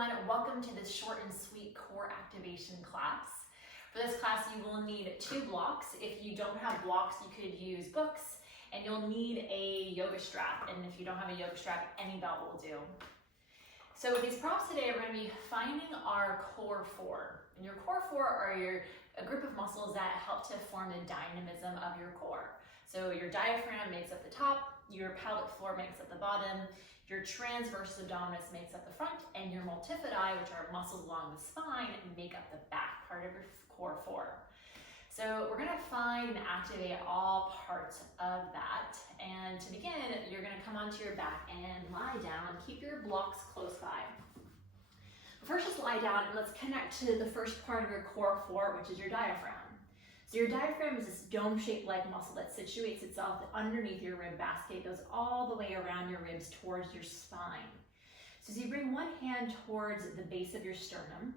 everyone, welcome to this short and sweet core activation class. For this class you will need 2 blocks. If you don't have blocks you could use books, and you'll need a yoga strap, and if you don't have a yoga strap, any belt will do. So with these prompts today, we're going to be finding our core 4. And your core 4 are a group of muscles that help to form the dynamism of your core. So your diaphragm makes up the top, your pelvic floor makes up the bottom, your transversus abdominus makes up the front, and your multifidi, which are muscles along the spine, make up the back part of your core 4. So we're going to find and activate all parts of that. And to begin, you're going to come onto your back and lie down. Keep your blocks close by. First, just lie down and let's connect to the first part of your core 4, which is your diaphragm. So your diaphragm is this dome-shaped like muscle that situates itself underneath your rib basket. It goes all the way around your ribs towards your spine. So as you bring one hand towards the base of your sternum,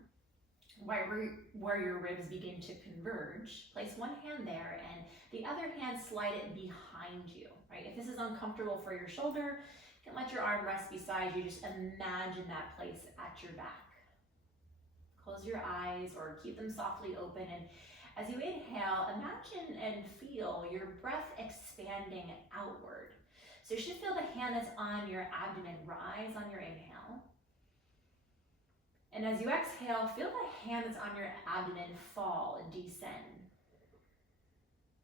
where your ribs begin to converge, place one hand there and the other hand slide it behind you, right? If this is uncomfortable for your shoulder, you can let your arm rest beside you. Just imagine that place at your back. Close your eyes or keep them softly open, and as you inhale, imagine and feel your breath expanding outward. So you should feel the hand that's on your abdomen rise on your inhale. And as you exhale, feel the hand that's on your abdomen fall and descend.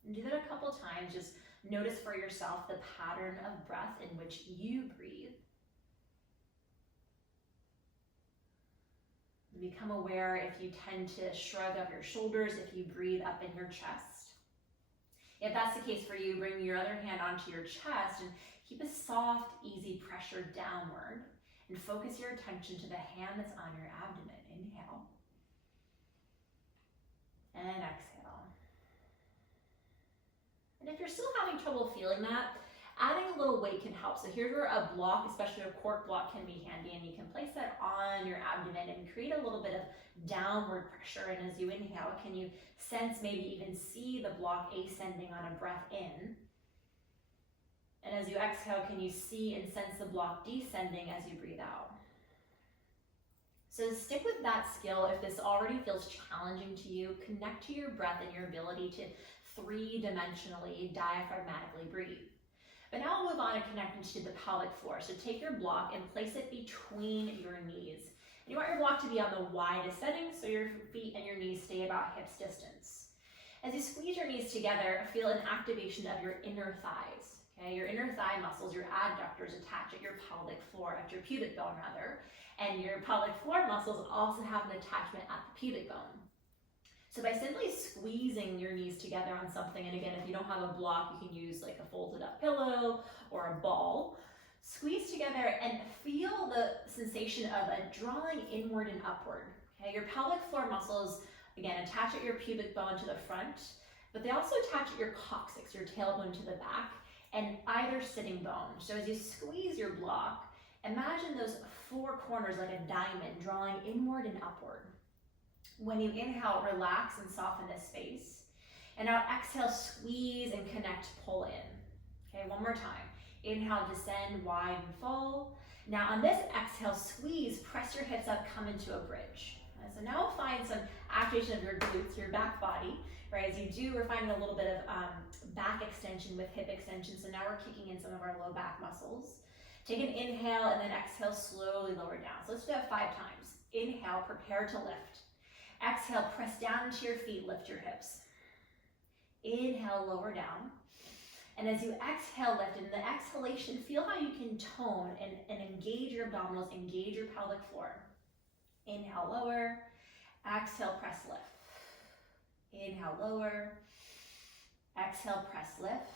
And do that a couple times. Just notice for yourself the pattern of breath in which you breathe. Become aware if you tend to shrug up your shoulders, if you breathe up in your chest. If that's the case for you, bring your other hand onto your chest and keep a soft, easy pressure downward. And focus your attention to the hand that's on your abdomen. Inhale. And exhale. And if you're still having trouble feeling that, adding a little weight can help. So here's where a block, especially a cork block, can be handy, and you can place that on your abdomen and create a little bit of downward pressure. And as you inhale, can you sense, maybe even see the block ascending on a breath in? And as you exhale, can you see and sense the block descending as you breathe out? So stick with that skill. If this already feels challenging to you, connect to your breath and your ability to 3-dimensionally, diaphragmatically breathe. But now we'll move on and connect into the pelvic floor. So take your block and place it between your knees. And you want your block to be on the widest setting, so your feet and your knees stay about hips distance. As you squeeze your knees together, feel an activation of your inner thighs. Okay, your inner thigh muscles, your adductors, attach at your pelvic floor, at your pubic bone rather, and your pelvic floor muscles also have an attachment at the pubic bone. So by simply squeezing your knees together on something, and again, if you don't have a block, you can use like a folded up pillow or a ball, squeeze together and feel the sensation of a drawing inward and upward. Okay, your pelvic floor muscles, again, attach at your pubic bone to the front, but they also attach at your coccyx, your tailbone, to the back, and either sitting bone. So as you squeeze your block, imagine those 4 corners like a diamond drawing inward and upward. When you inhale, relax and soften this space. And now exhale, squeeze and connect, pull in. Okay, one more time. Inhale, descend, wide and full. Now on this exhale, squeeze, press your hips up, come into a bridge. So now we'll find some activation of your glutes, your back body. Right, as you do, we're finding a little bit of back extension with hip extension. So now we're kicking in some of our low back muscles. Take an inhale and then exhale, slowly lower down. So let's do that 5 times. Inhale, prepare to lift. Exhale, press down into your feet, lift your hips. Inhale, lower down. And as you exhale, lift. In the exhalation, feel how you can tone and engage your abdominals, engage your pelvic floor. Inhale, lower. Exhale, press, lift. Inhale, lower. Exhale, press, lift.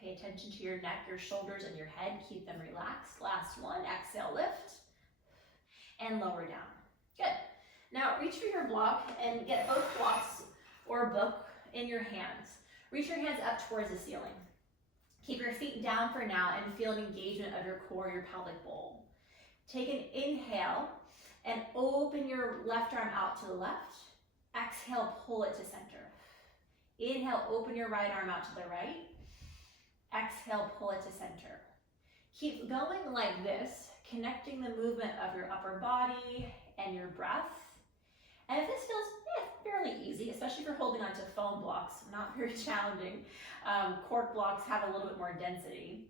Pay attention to your neck, your shoulders, and your head. Keep them relaxed. Last one. Exhale, lift. And lower down. Good. Now reach for your block and get both blocks or a book in your hands. Reach your hands up towards the ceiling. Keep your feet down for now and feel an engagement of your core, your pelvic bowl. Take an inhale and open your left arm out to the left. Exhale, pull it to center. Inhale, open your right arm out to the right. Exhale, pull it to center. Keep going like this, connecting the movement of your upper body and your breath. And if this feels fairly easy, especially if you're holding onto foam blocks, not very challenging. Cork blocks have a little bit more density.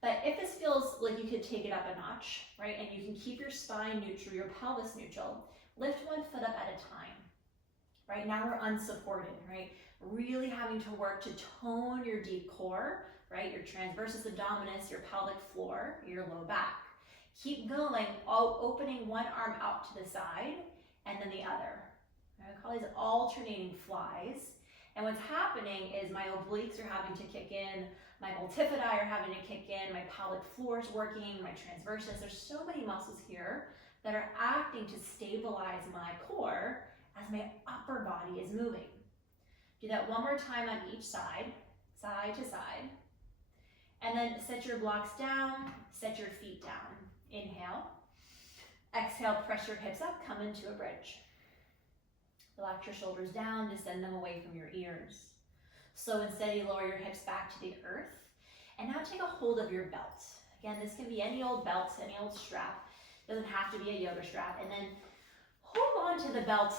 But if this feels like you could take it up a notch, right, and you can keep your spine neutral, your pelvis neutral, lift one foot up at a time. Right now we're unsupported, right? Really having to work to tone your deep core, right? Your transversus abdominus, your pelvic floor, your low back. Keep going, opening one arm out to the side and then the other. I call these alternating flies. And what's happening is my obliques are having to kick in, my multifidi are having to kick in, my pelvic floor is working, my transversus. There's so many muscles here that are acting to stabilize my core as my upper body is moving. Do that one more time on each side, side to side. And then set your blocks down, set your feet down. Inhale. Exhale, press your hips up, come into a bridge. Relax your shoulders down, descend them away from your ears. Slow and steady, lower your hips back to the earth. And now take a hold of your belt. Again, this can be any old belt, any old strap. It doesn't have to be a yoga strap. And then hold on to the belt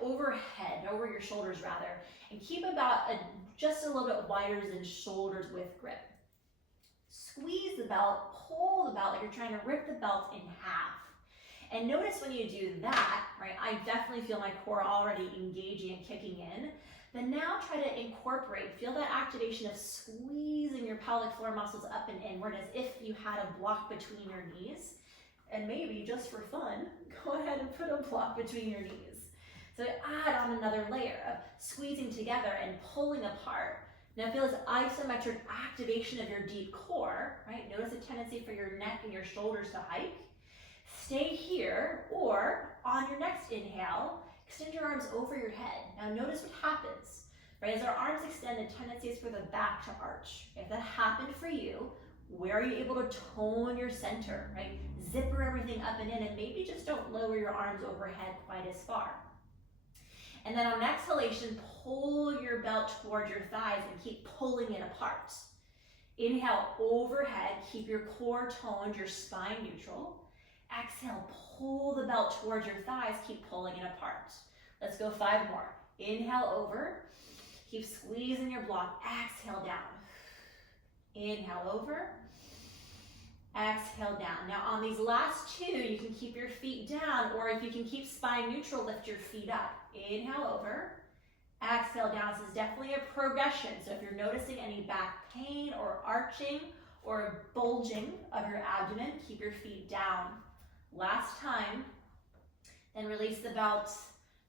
overhead, over your shoulders rather, and keep about just a little bit wider than shoulders width grip. Squeeze the belt, pull the belt like you're trying to rip the belt in half. And notice when you do that, right, I definitely feel my core already engaging and kicking in. Then now try to incorporate, feel that activation of squeezing your pelvic floor muscles up and inward as if you had a block between your knees. And maybe just for fun, go ahead and put a block between your knees. So add on another layer of squeezing together and pulling apart. Now feel this isometric activation of your deep core, right? Notice a tendency for your neck and your shoulders to hike. Stay here, or on your next inhale, extend your arms over your head. Now notice what happens, right? As our arms extend, the tendency is for the back to arch. If that happened for you, where are you able to tone your center, right? Zipper everything up and in, and maybe just don't lower your arms overhead quite as far. And then on exhalation, pull your belt towards your thighs and keep pulling it apart. Inhale overhead, keep your core toned, your spine neutral. Exhale, pull the belt towards your thighs, keep pulling it apart. Let's go 5 more. Inhale over, keep squeezing your block. Exhale down. Inhale over, exhale down. Now on these last 2, you can keep your feet down, or if you can keep spine neutral, lift your feet up. Inhale over, exhale down. This is definitely a progression. So if you're noticing any back pain or arching or bulging of your abdomen, keep your feet down. Last time, then release the belt,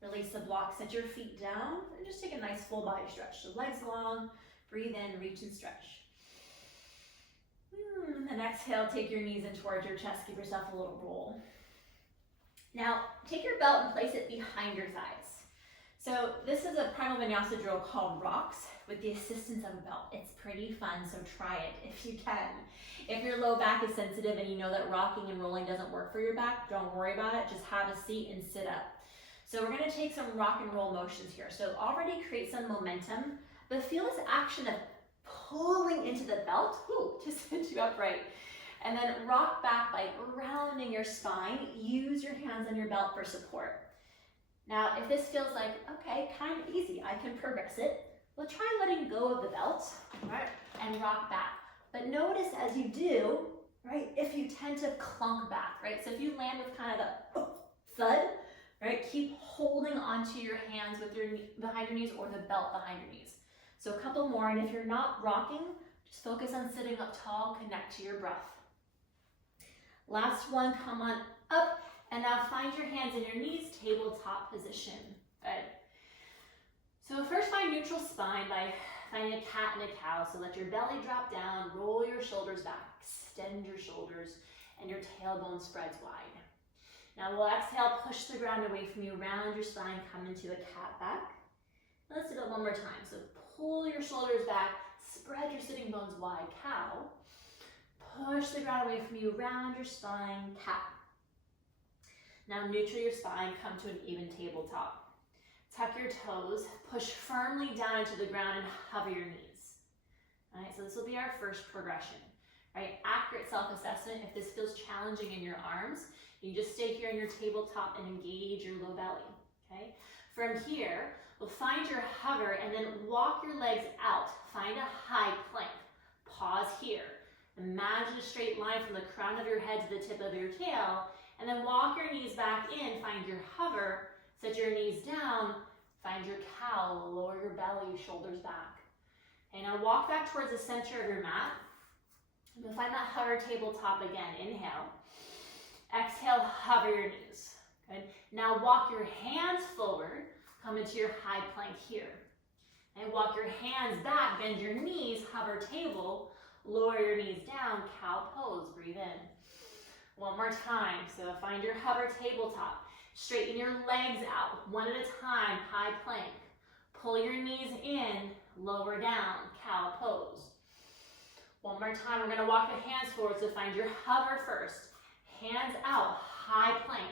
release the block, set your feet down, and just take a nice full body stretch. So legs long, breathe in, reach and stretch. And exhale, take your knees in towards your chest, give yourself a little roll. Now, take your belt and place it behind your thighs. So this is a primal vinyasa drill called rocks with the assistance of a belt. It's pretty fun, so try it if you can. If your low back is sensitive and you know that rocking and rolling doesn't work for your back, don't worry about it. Just have a seat and sit up. So we're gonna take some rock and roll motions here. So already create some momentum, but feel this action of pulling into the belt, to sit you upright. And then rock back by rounding your spine. Use your hands on your belt for support. Now, if this feels like, okay, kind of easy, I can progress it, well, try letting go of the belt, right, and rock back. But notice as you do, right, if you tend to clunk back, right? So if you land with kind of a thud, right, keep holding onto your hands with your behind your knees or the belt behind your knees. So a couple more, and if you're not rocking, just focus on sitting up tall, connect to your breath. Last one, come on up, and now find your hands in your knees, tabletop position. Good. So first find neutral spine by finding a cat and a cow. So let your belly drop down, roll your shoulders back, extend your shoulders, and your tailbone spreads wide. Now we'll exhale, push the ground away from you, round your spine, come into a cat back. Let's do that one more time. So pull your shoulders back, spread your sitting bones wide, cow. Push the ground away from you, round your spine, cat. Now neutral your spine, come to an even tabletop. Tuck your toes, push firmly down into the ground and hover your knees. All right, so this will be our first progression. right? Accurate self-assessment. If this feels challenging in your arms, you can just stay here on your tabletop and engage your low belly, okay? From here, we'll find your hover and then walk your legs out. Find a high plank. Pause here. Imagine a straight line from the crown of your head to the tip of your tail, and then walk your knees back in. Find your hover. Set your knees down. Find your cow. Lower your belly, shoulders back. And now walk back towards the center of your mat. And you'll find that hover tabletop again. Inhale. Exhale, hover your knees. Good. Now walk your hands forward. Come into your high plank here. And walk your hands back, bend your knees, hover table, lower your knees down, cow pose, breathe in. One more time, so find your hover tabletop. Straighten your legs out, one at a time, high plank. Pull your knees in, lower down, cow pose. One more time, we're gonna walk the hands forward, so find your hover first. Hands out, high plank.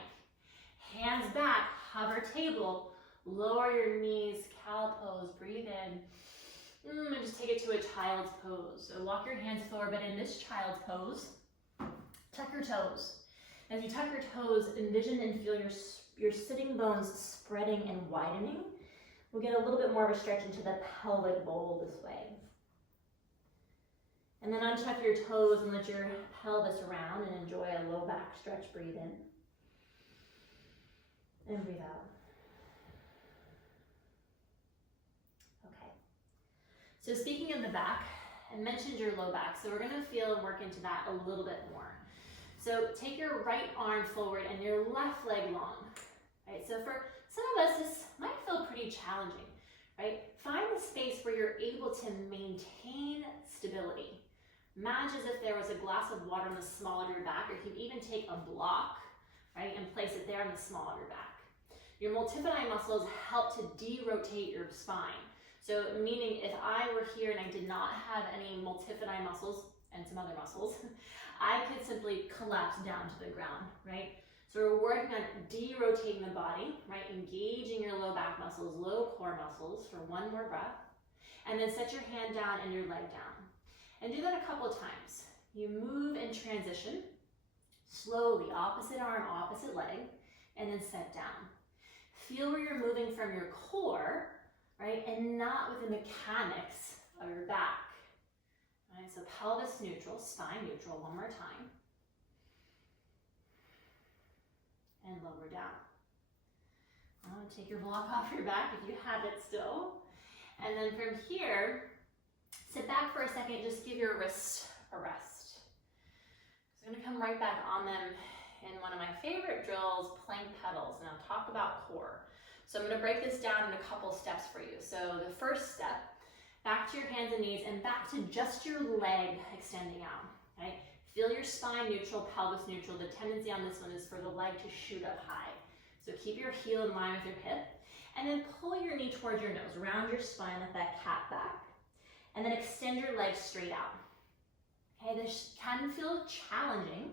Hands back, hover table, lower your knees, cow pose, breathe in. And just take it to a child's pose. So walk your hands forward, but in this child's pose, tuck your toes. As you tuck your toes, envision and feel your sitting bones spreading and widening. We'll get a little bit more of a stretch into the pelvic bowl this way. And then untuck your toes and let your pelvis round and enjoy a low back stretch. Breathe in. And breathe out. Okay. So speaking of the back, I mentioned your low back, so we're gonna feel and work into that a little bit more. So take your right arm forward and your left leg long, right? So for some of us, this might feel pretty challenging, right? Find the space where you're able to maintain stability. Imagine as if there was a glass of water in the small of your back, or you can even take a block, right, and place it there in the small of your back. Your multifidi muscles help to derotate your spine. So meaning if I were here and I did not have any multifidi muscles and some other muscles, I could simply collapse down to the ground, right? So we're working on derotating the body, right? Engaging your low back muscles, low core muscles for one more breath. And then set your hand down and your leg down. And do that a couple of times. You move and transition, slowly, opposite arm, opposite leg, and then set down. Feel where you're moving from your core, right? And not with the mechanics of your back. Right, so pelvis neutral, spine neutral, one more time. And lower down. Take your block off your back if you have it still. And then from here, sit back for a second, just give your wrists a rest. So I'm gonna come right back on them in one of my favorite drills, plank pedals. Now talk about core. So I'm gonna break this down in a couple steps for you. So the first step, back to your hands and knees and back to just your leg extending out, right? Feel your spine neutral, pelvis neutral. The tendency on this one is for the leg to shoot up high. So keep your heel in line with your hip and then pull your knee towards your nose. Round your spine, let that cat back. And then extend your legs straight out. Okay, this can feel challenging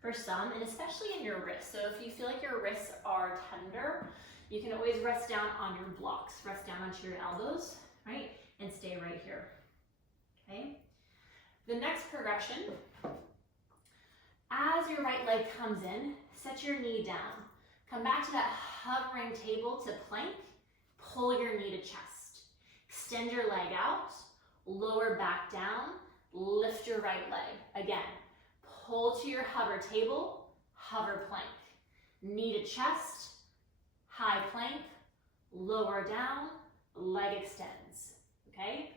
for some, and especially in your wrists. So if you feel like your wrists are tender, you can always rest down on your blocks. Rest down onto your elbows, right? And stay right here, okay? The next progression, as your right leg comes in, set your knee down. Come back to that hovering table to plank, pull your knee to chest. Extend your leg out, lower back down, lift your right leg. Again, pull to your hover table, hover plank. Knee to chest, high plank, lower down, leg extends. Okay,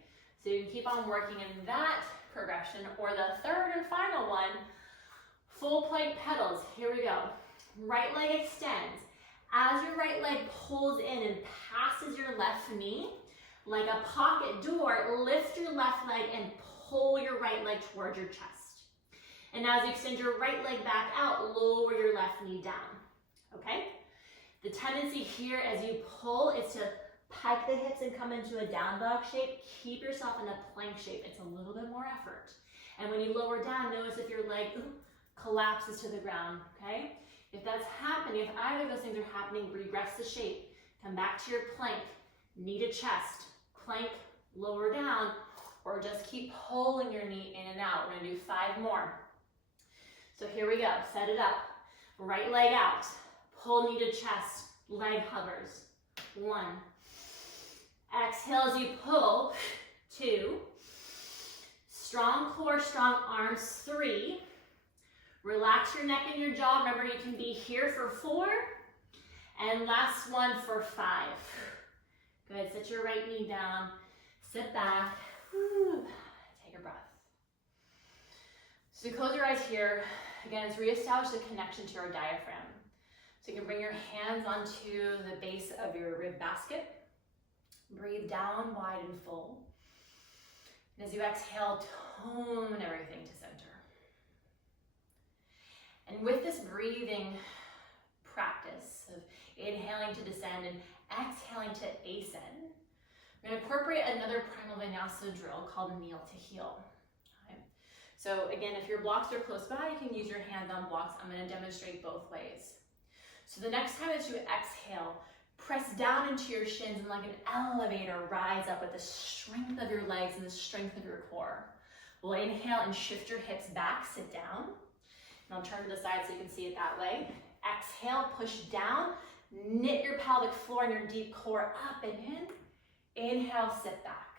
so you can keep on working in that progression, or the third and final one, full plank pedals. Here we go. Right leg extends. As your right leg pulls in and passes your left knee, like a pocket door, lift your left leg and pull your right leg towards your chest. And as you extend your right leg back out, lower your left knee down. Okay? The tendency here as you pull is to pike the hips and come into a down dog shape. Keep yourself in a plank shape. It's a little bit more effort. And when you lower down, notice if your leg collapses to the ground, okay? If that's happening, if either of those things are happening, regress the shape. Come back to your plank, knee to chest, plank, lower down, or just keep pulling your knee in and out. We're gonna do 5 more. So here we go, set it up. Right leg out, pull knee to chest, leg hovers. 1. Exhale as you pull. 2. Strong core, strong arms. 3. Relax your neck and your jaw. Remember, you can be here for 4. And last one for 5. Good, set your right knee down. Sit back. Whew. Take a breath. So you close your eyes here. Again, it's reestablish the connection to your diaphragm. So you can bring your hands onto the base of your rib basket. Breathe down, wide and full. And as you exhale, tone everything to center. And with this breathing practice of inhaling to descend and exhaling to ascend, we're going to incorporate another primal vinyasa drill called kneel to heel. Okay. So again, if your blocks are close by, you can use your hands on blocks. I'm going to demonstrate both ways. So the next time that you exhale, press down into your shins and like an elevator, rise up with the strength of your legs and the strength of your core. We'll inhale and shift your hips back, sit down. And I'll turn to the side so you can see it that way. Exhale, push down, knit your pelvic floor and your deep core up and in. Inhale, sit back.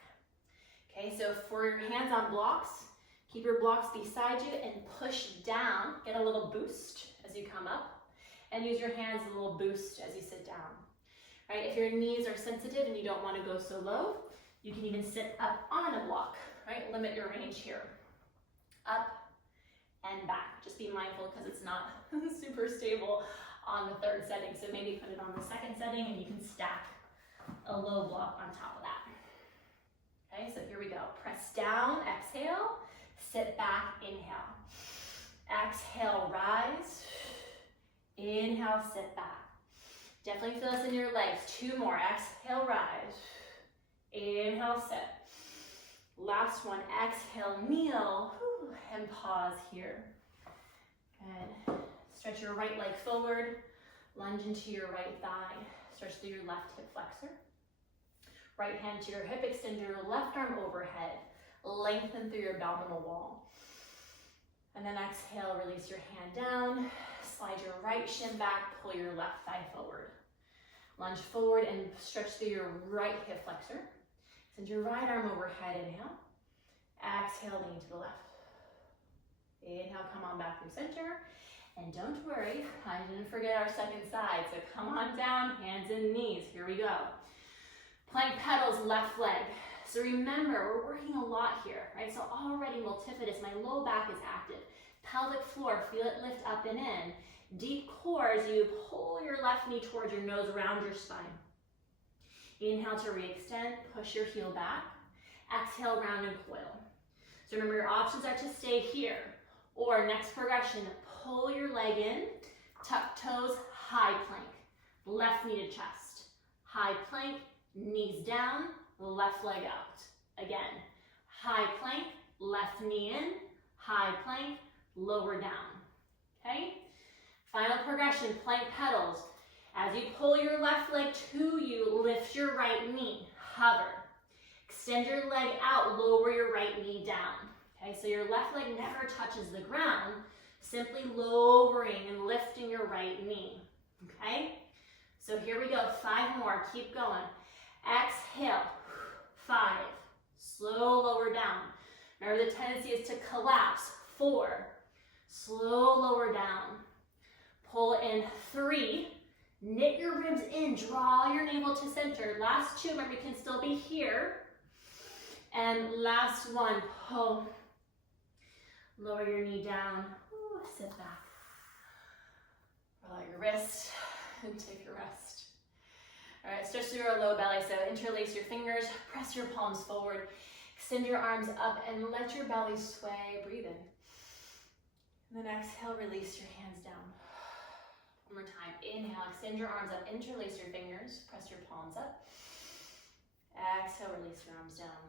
Okay, so for your hands on blocks, keep your blocks beside you and push down. Get a little boost as you come up. And use your hands as a little boost as you sit down. Right? If your knees are sensitive and you don't want to go so low, you can even sit up on a block. Right? Limit your range here. Up and back. Just be mindful because it's not super stable on the 3rd setting. So maybe put it on the 2nd setting and you can stack a low block on top of that. Okay, so here we go. Press down, exhale, sit back, inhale. Exhale, rise. Inhale, sit back. Definitely feel this in your legs. 2 more. Exhale, rise. Inhale, sit. Last one. Exhale, kneel. And pause here. Good. Stretch your right leg forward. Lunge into your right thigh. Stretch through your left hip flexor. Right hand to your hip. Extend your left arm overhead. Lengthen through your abdominal wall. And then exhale, release your hand down. Slide your right shin back, pull your left thigh forward. Lunge forward and stretch through your right hip flexor. Send your right arm overhead, inhale. Exhale, lean to the left. Inhale, come on back through center. And don't worry, I didn't forget our 2nd side. So come on down, hands and knees. Here we go. Plank pedals, left leg. So remember, we're working a lot here, right? So already multifidus, my low back is active. Pelvic floor, feel it lift up and in. Deep core as you pull your left knee towards your nose around your spine. Inhale to re-extend, push your heel back. Exhale, round and coil. So remember, your options are to stay here. Or next progression, pull your leg in, tuck toes, high plank. Left knee to chest. High plank, knees down, left leg out. Again, high plank, left knee in, high plank, lower down. Okay? Final progression, plank pedals. As you pull your left leg to you, lift your right knee, hover. Extend your leg out, lower your right knee down. Okay, so your left leg never touches the ground, simply lowering and lifting your right knee. Okay? So here we go, 5 more, keep going. Exhale, 5, slow lower down. Remember the tendency is to collapse, 4, slow lower down. Pull in 3, knit your ribs in, draw your navel to center. Last 2, remember you can still be here. And last 1, pull. Lower your knee down, ooh, sit back. Roll out your wrist and take a rest. All right, stretch through your low belly, so interlace your fingers, press your palms forward, extend your arms up and let your belly sway, breathe in. And then exhale, release your hands down. One more time, inhale, extend your arms up, interlace your fingers, press your palms up. Exhale, release your arms down.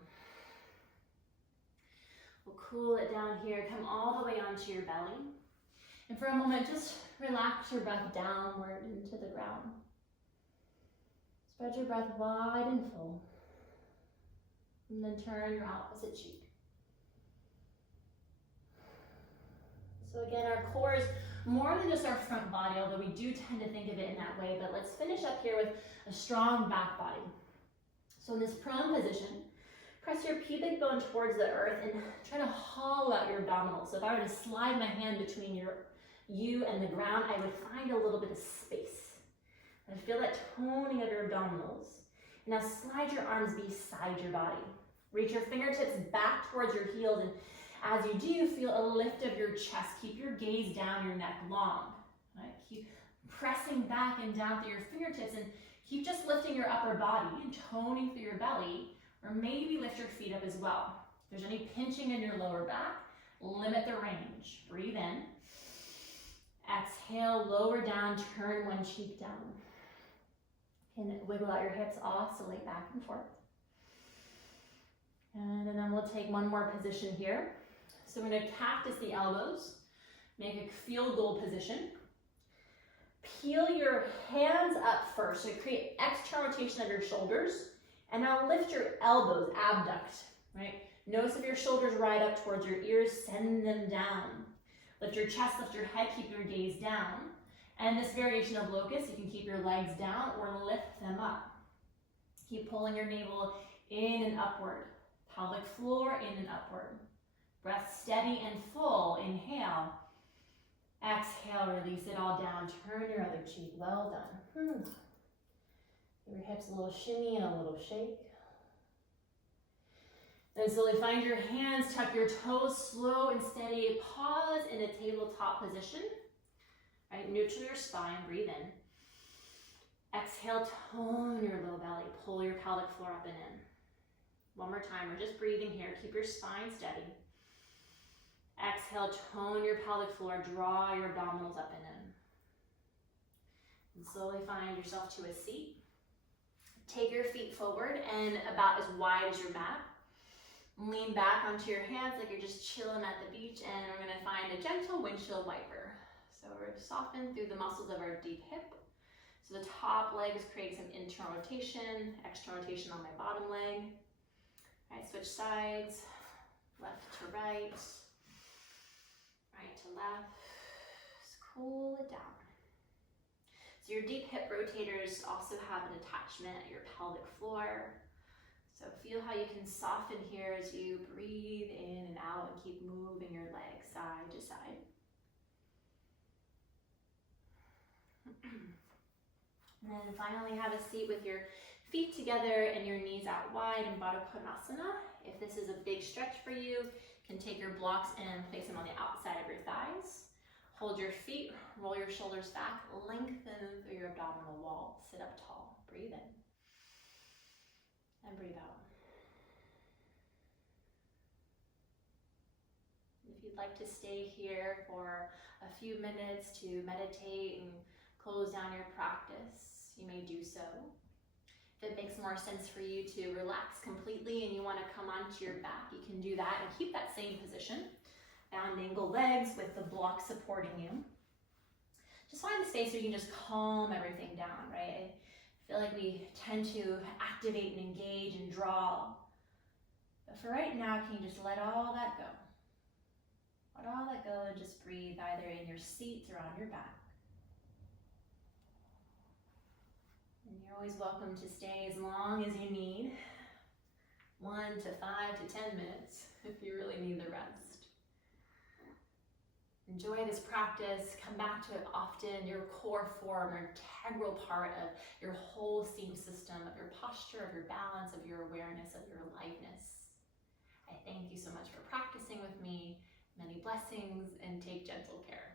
We'll cool it down here, come all the way onto your belly. And for a moment, just relax your breath downward into the ground. Spread your breath wide and full. And then turn your opposite cheek. So again, our core is more than just our front body, although we do tend to think of it in that way, but let's finish up here with a strong back body. So in this prone position, press your pubic bone towards the earth and try to hollow out your abdominals. So if I were to slide my hand between you and the ground, I would find a little bit of space. I feel that toning of your abdominals. Now slide your arms beside your body. Reach your fingertips back towards your heels, and as you do, feel a lift of your chest. Keep your gaze down, your neck long. Right? Keep pressing back and down through your fingertips, and keep just lifting your upper body and toning through your belly, or maybe lift your feet up as well. If there's any pinching in your lower back, limit the range. Breathe in. Exhale, lower down, turn one cheek down. And wiggle out your hips, oscillate back and forth. And then we'll take one more position here. So we're going to cactus the elbows, make a field goal position. Peel your hands up first, so create external rotation of your shoulders. And now lift your elbows, abduct, right? Notice if your shoulders ride up towards your ears, send them down. Lift your chest, lift your head, keep your gaze down. And this variation of locust, you can keep your legs down or lift them up. Keep pulling your navel in and upward. Pelvic floor in and upward. Breath steady and full. Inhale. Exhale, release it all down. Turn your other cheek. Well done. Give your hips a little shimmy and a little shake. Then slowly find your hands, tuck your toes, slow and steady. Pause in a tabletop position. Right, neutral your spine, breathe in. Exhale, tone your low belly. Pull your pelvic floor up and in. One more time, we're just breathing here. Keep your spine steady. Exhale, tone your pelvic floor. Draw your abdominals up and in. And slowly find yourself to a seat. Take your feet forward and about as wide as your mat. Lean back onto your hands like you're just chilling at the beach, and we're going to find a gentle windshield wiper. So we're going to soften through the muscles of our deep hip. So the top leg is creating some internal rotation, external rotation on my bottom leg. All right, switch sides, left to right, right to left. Just cool it down. So your deep hip rotators also have an attachment at your pelvic floor. So feel how you can soften here as you breathe in and out and keep moving your legs side to side. And then finally have a seat with your feet together and your knees out wide in Baddha Konasana. If this is a big stretch for you, you can take your blocks and place them on the outside of your thighs. Hold your feet, roll your shoulders back, lengthen through your abdominal wall. Sit up tall. Breathe in. And breathe out. If you'd like to stay here for a few minutes to meditate and close down your practice, you may do so. If it makes more sense for you to relax completely and you want to come onto your back, you can do that and keep that same position. Bound angle legs with the block supporting you. Just find the space where you can just calm everything down, right? I feel like we tend to activate and engage and draw. But for right now, can you just let all that go? Let all that go and just breathe either in your seat or on your back. And you're always welcome to stay as long as you need. 1 to 5 to 10 minutes if you really need the rest. Enjoy this practice, come back to it often. Your core form, an integral part of your whole steam system, of your posture, of your balance, of your awareness, of your aliveness. I thank you so much for practicing with me. Many blessings and take gentle care.